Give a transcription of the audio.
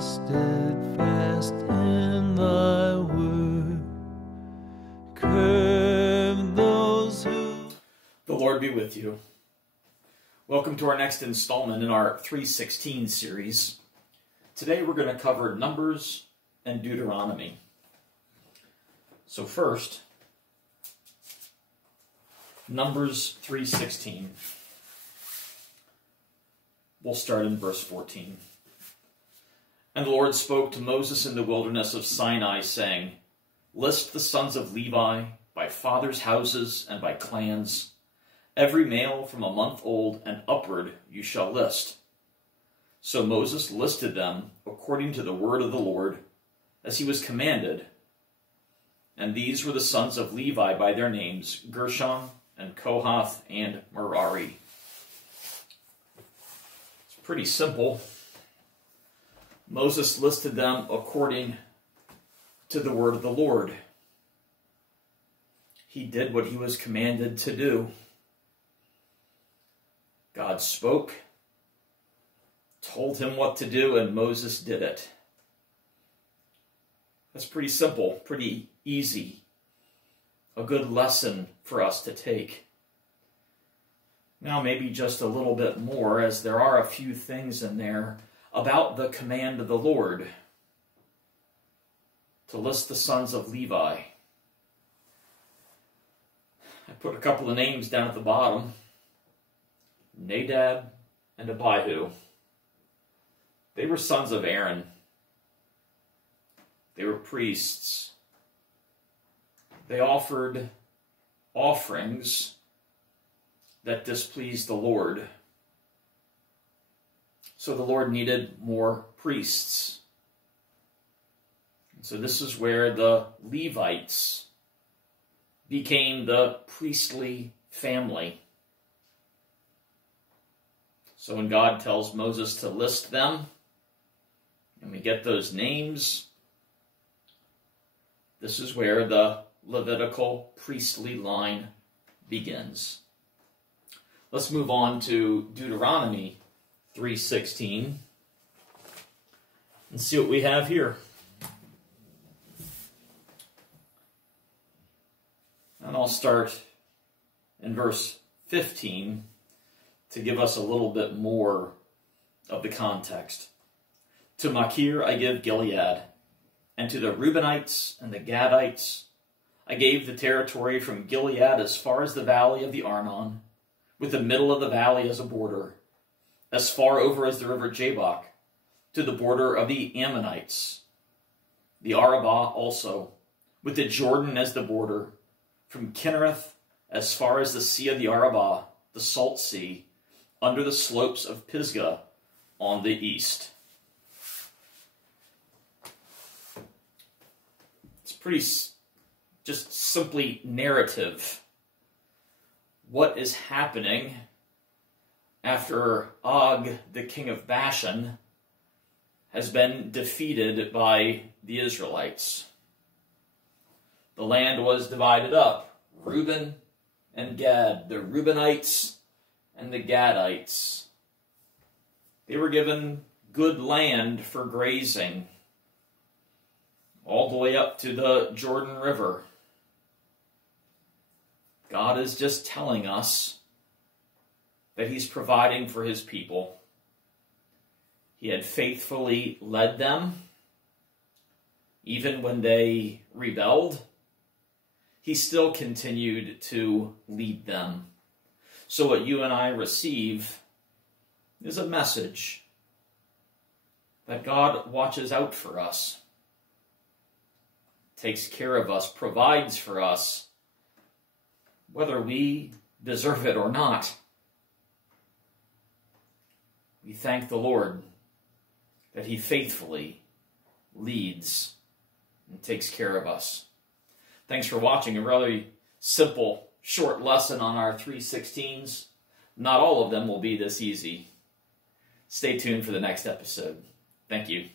steadfast in thy word. Curb those who... The Lord be with you. Welcome to our next installment in our 3:16 series. Today we're going to cover Numbers and Deuteronomy. So first, Numbers 3:16. We'll start in verse 14. And the Lord spoke to Moses in the wilderness of Sinai, saying, List the sons of Levi by fathers' houses and by clans. Every male from a month old and upward you shall list. So Moses listed them according to the word of the Lord, as he was commanded. And these were the sons of Levi by their names, Gershon and Kohath and Merari. It's pretty simple. Moses listed them according to the word of the Lord. He did what he was commanded to do. God spoke, told him what to do, and Moses did it. That's pretty simple, pretty easy. A good lesson for us to take. Now maybe just a little bit more, as there are a few things in there about the command of the Lord to list the sons of Levi. I put a couple of names down at the bottom. Nadab and Abihu. They were sons of Aaron. They were priests. They offered offerings that displeased the Lord. So the Lord needed more priests. And so this is where the Levites became the priestly family. So when God tells Moses to list them, and we get those names, this is where the Levitical priestly line begins. Let's move on to Deuteronomy 3:16 and see what we have here. And I'll start in verse 15 to give us a little bit more of the context. To Machir I give Gilead, and to the Reubenites and the Gadites I gave the territory from Gilead as far as the valley of the Arnon, with the middle of the valley as a border, as far over as the river Jabbok, to the border of the Ammonites, the Arabah also, with the Jordan as the border, from Kinnereth as far as the sea of the Arabah, the Salt Sea, under the slopes of Pisgah on the east. It's pretty just simply narrative. What is happening after Og, the king of Bashan, has been defeated by the Israelites? The land was divided up, Reuben and Gad, the Reubenites and the Gadites. They were given good land for grazing, all the way up to the Jordan River. God is just telling us that he's providing for his people. He had faithfully led them, even when they rebelled. He still continued to lead them. So what you and I receive is a message that God watches out for us, takes care of us, provides for us, whether we deserve it or not. We thank the Lord that he faithfully leads and takes care of us. Thanks for watching a really simple, short lesson on our 3:16s. Not all of them will be this easy. Stay tuned for the next episode. Thank you.